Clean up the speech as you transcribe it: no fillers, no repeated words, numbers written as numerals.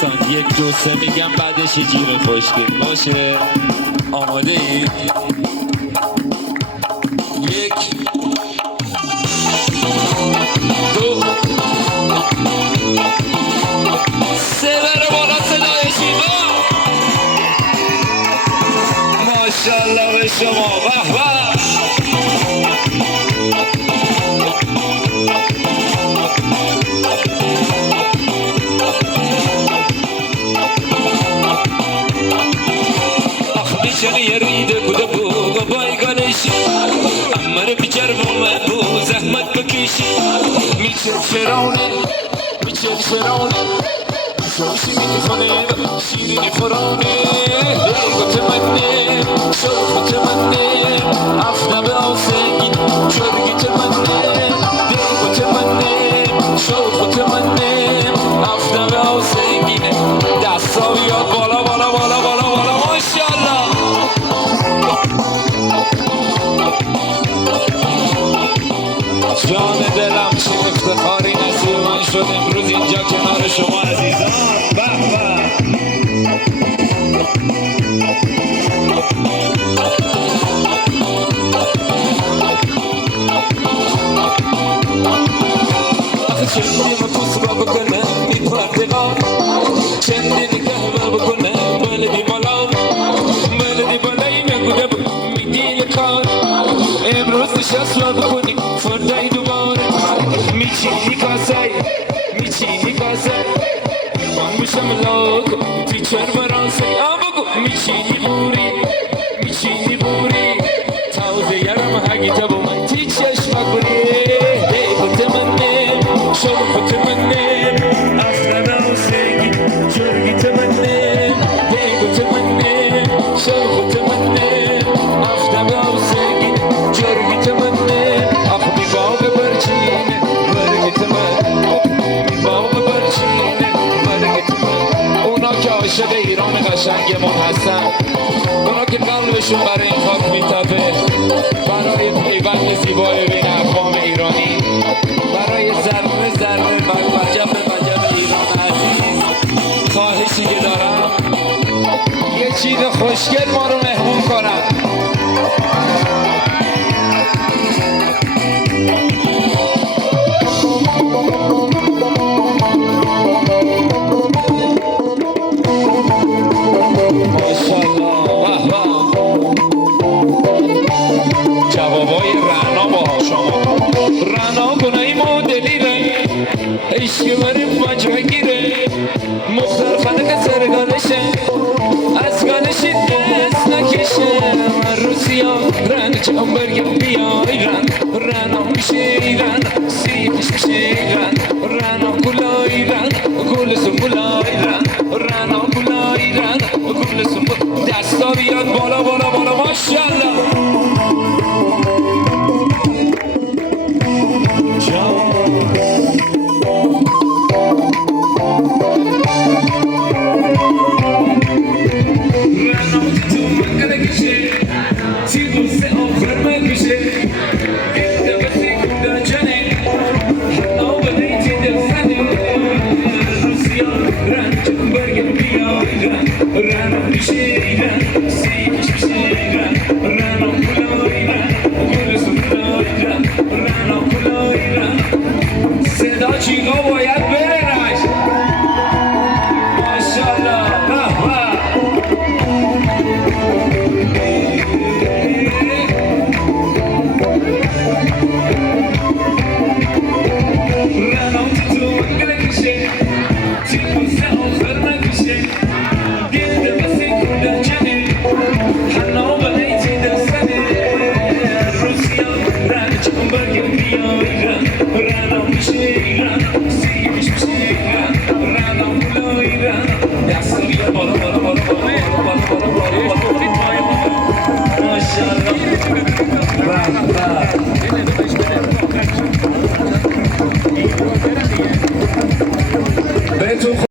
دوستان 1 2 3 میگم بعدش یه جیر خوشگل باشه. آماده ای؟ 1 2 3 بره بالا صدای شیما. ماشاءالله به شما. به به. میشنه یه ریده بوده بوگا بایگانشی امره بیچر بومه بو زحمت بکشی میشه فرانه شوشی میخونه شیرینی فرانه دیگو تمنه شوخ تمنه افته به آسگی چرگی تمنه دیگو تمنه شوخ تمنه افته به آسگی دستا بیاد بالا بالا بالا بالا بالا ماشاءالله. جان دلم چه افتخاری نصیب من شد امروز اینجا کنار شما عزیزان. به به. آخه چندی ما پوست را بکنه میپردقا چندی نگه بکنه بلدی بالا بلدی بالایی مگوده میگی کار امروز نشست را بکنی فردای دوباره میچینی کاسه من میشم لاکو پیچر برانسه بگو میچینی بوری تازه یرم هگی تبا من تی چشمک بوری دیگو تمنه شوخو تمنه افرد آسگی جرگی تمنه دیگو تمنه شوخو تمنه افرد آسگی جرگی تمنه آخو بی باغ برچینه برگی تمنه بی باغ برچینه برگی تمنه اونا که عاشق ایران قشنگمون هستن اونا که قلبشون برای این خاک میتپه برای پیوند زیبای بین اقوام ایرانی برای ذره وجب ایران عزیز خواهشی که دارم یه چیز خوشگل ما رو مهمون کنم. جوابای رعنا با شما رعنا کنه مدلی ره عشق بریم وجه گیره مختار خلق سرگانشه از گانشی دست نکشه من روسیا رنگ چون برگم بیای رعنا میشه ایران سیخش میشه ایران رعنا کلای رنگ گل سنبولای رعنا کلای رنگ گل سنبول دستا بیاد بالا بالا بالا ماشاءالله. صدا چیگا باید بره رشت ماشاءالله. رنو تو منگل کشه تیپوس آخر نکشه گرده بسی کردن جنه حنا بلیتی دستنه روسیا رنگ چون برگم بیای رنو میشه ایران سیبش میشه ایران رنو کلا ایران دستا بیا بالا بالا بالا بالا ماشاءالله.